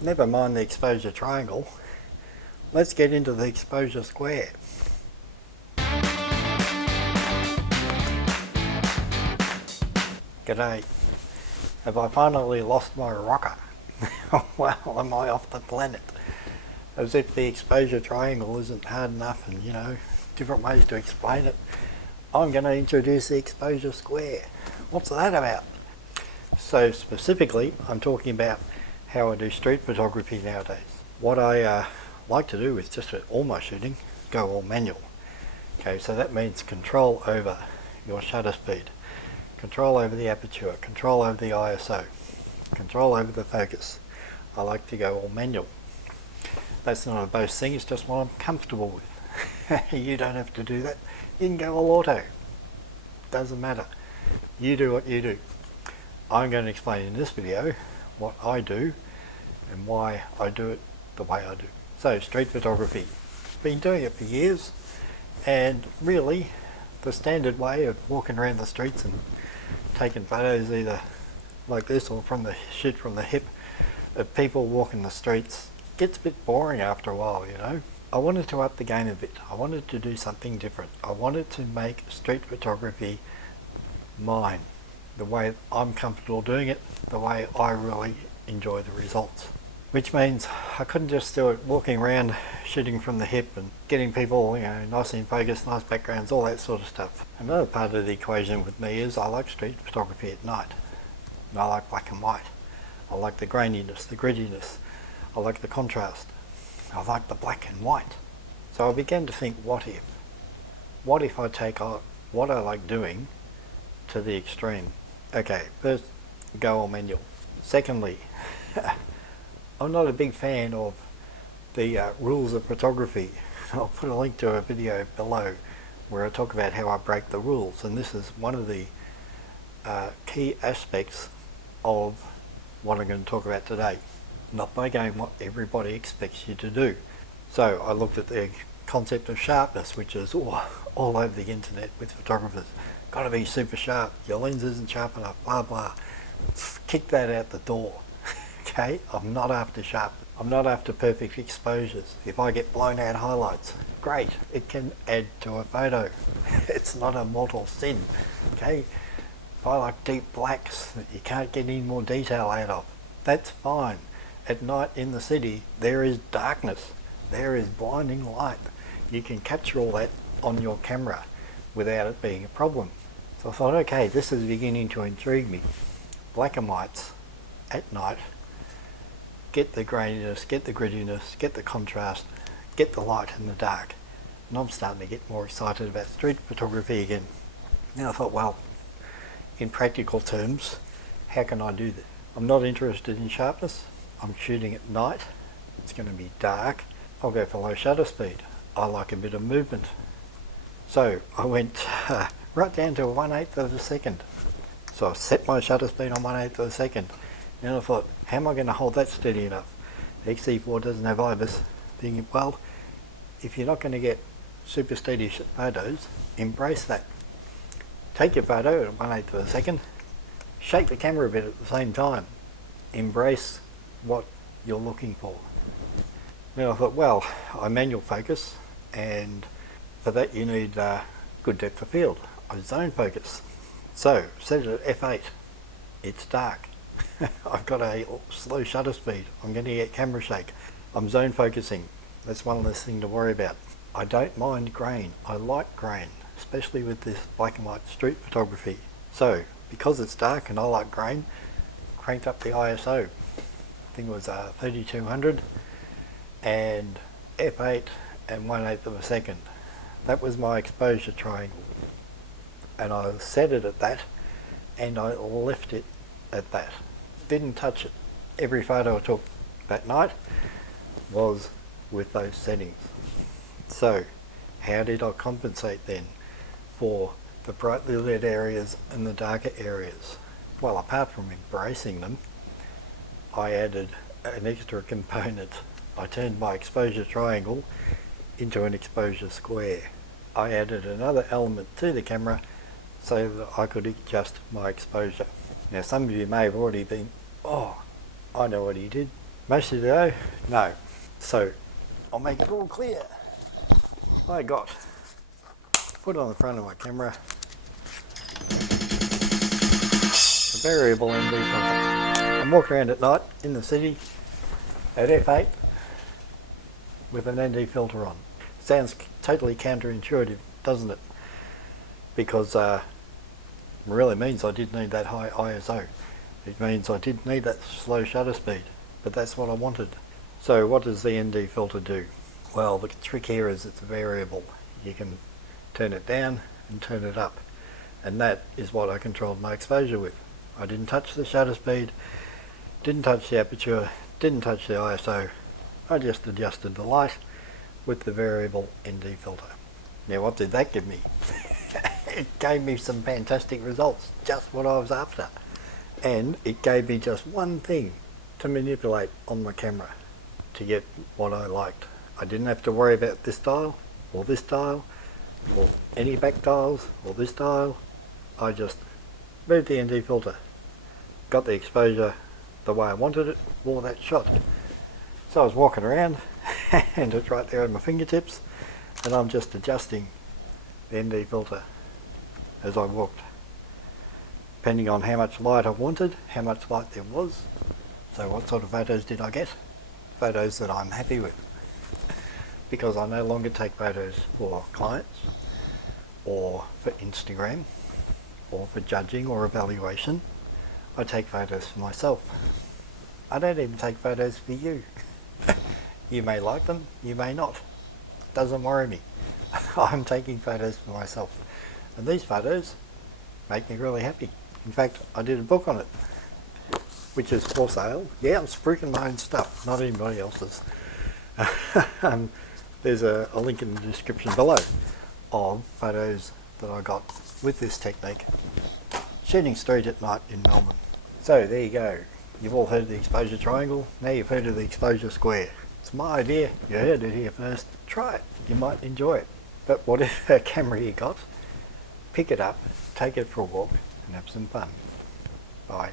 Never mind the exposure triangle, let's get into the exposure square. G'day. Have I finally lost my rocker? Well, am I off the planet? As if the exposure triangle isn't hard enough and, different ways to explain it. I'm going to introduce the exposure square. What's that about? So specifically, I'm talking about how I do street photography nowadays. What I like to do is just with all my shooting, go all manual. Okay, so that means control over your shutter speed, control over the aperture, control over the ISO, control over the focus. I like to go all manual. That's not a boast thing, it's just what I'm comfortable with. You don't have to do that. You can go all auto. Doesn't matter. You do what you do. I'm going to explain in this video what I do and why I do it the way I do. So, street photography. Been doing it for years, and really the standard way of walking around the streets and taking photos either like this or from the shoot from the hip of people walking the streets gets a bit boring after a while, I wanted to up the game a bit. I wanted to do something different. I wanted to make street photography mine, the way I'm comfortable doing it, the way I really enjoy the results. Which means I couldn't just do it walking around shooting from the hip and getting people, nice in focus, nice backgrounds, all that sort of stuff. Another part of the equation with me is I like street photography at night. And I like black and white. I like the graininess, the grittiness. I like the contrast. I like the black and white. So I began to think, what if? What if I take what I like doing to the extreme? Okay, first, go all manual. Secondly, I'm not a big fan of the rules of photography. I'll put a link to a video below where I talk about how I break the rules, and this is one of the key aspects of what I'm going to talk about today. Not by going what everybody expects you to do. So I looked at the concept of sharpness, which is all over the internet with photographers. Got to be super sharp, your lens isn't sharp enough, blah blah. Kick that out the door. Okay, I'm not after sharp. I'm not after perfect exposures. If I get blown out highlights, great, it can add to a photo. It's not a mortal sin. Okay, if I like deep blacks that you can't get any more detail out of, that's fine. At night in the city, there is darkness. There is blinding light. You can capture all that on your camera without it being a problem. So I thought, okay, this is beginning to intrigue me. Black and whites at night. Get the graininess, get the grittiness, get the contrast, get the light and the dark. And I'm starting to get more excited about street photography again. Then I thought, well, in practical terms, how can I do that? I'm not interested in sharpness. I'm shooting at night. It's going to be dark. I'll go for low shutter speed. I like a bit of movement. So I went right down to 1/8 of a second. So I set my shutter speed on 1/8 of a second. And I thought, how am I going to hold that steady enough? XC4 doesn't have IBIS. Thinking, well, if you're not going to get super steady photos, embrace that. Take your photo at 1/8 of a second, shake the camera a bit at the same time. Embrace what you're looking for. Then I thought, well, I manual focus, and for that you need good depth of field. I zone focus. So, set it at f8. It's dark. I've got a slow shutter speed. I'm going to get camera shake. I'm zone focusing. That's one less thing to worry about. I don't mind grain. I like grain, especially with this black and white street photography. So, because it's dark and I like grain, cranked up the ISO. I think it was 3200 and f8 and 1/8 of a second. That was my exposure triangle. And I set it at that, and I left it at that. Didn't touch it. Every photo I took that night was with those settings. So, how did I compensate then for the brightly lit areas and the darker areas? Well, apart from embracing them, I added an extra component. I turned my exposure triangle into an exposure square. I added another element to the camera so that I could adjust my exposure. Now some of you may have already been, oh, I know what he did. Most of the day, no. So I'll make it all clear. I got put on the front of my camera a variable ND filter. I'm walking around at night in the city at f8 with an ND filter on. Sounds totally counterintuitive, doesn't it? Because it really means I did need that high ISO. It means I did need that slow shutter speed, but that's what I wanted. So what does the ND filter do? Well, the trick here is it's a variable. You can turn it down and turn it up, and that is what I controlled my exposure with. I didn't touch the shutter speed, didn't touch the aperture, didn't touch the ISO. I just adjusted the light with the variable ND filter. Now what did that give me? It gave me some fantastic results, just what I was after. And it gave me just one thing to manipulate on my camera to get what I liked. I didn't have to worry about this dial, or this dial, or any back dials, or this dial. I just moved the ND filter, got the exposure the way I wanted it for that shot. So I was walking around and it's right there at my fingertips, and I'm just adjusting the ND filter as I walked, depending on how much light I wanted, how much light there was. So what sort of photos did I get? Photos that I'm happy with, because I no longer take photos for clients or for Instagram or for judging or evaluation. I take photos for myself. I don't even take photos for you. You may like them, you may not. Doesn't worry me. I'm taking photos for myself. And these photos make me really happy. In fact, I did a book on it, which is for sale. Yeah, I'm spruiking my own stuff, not anybody else's. There's a link in the description below of photos that I got with this technique, shooting street at night in Melbourne. So there you go. You've all heard of the exposure triangle, now you've heard of the exposure square. It's my idea, you heard it here first. Try it, you might enjoy it. But whatever camera you got, pick it up, take it for a walk and have some fun. Bye.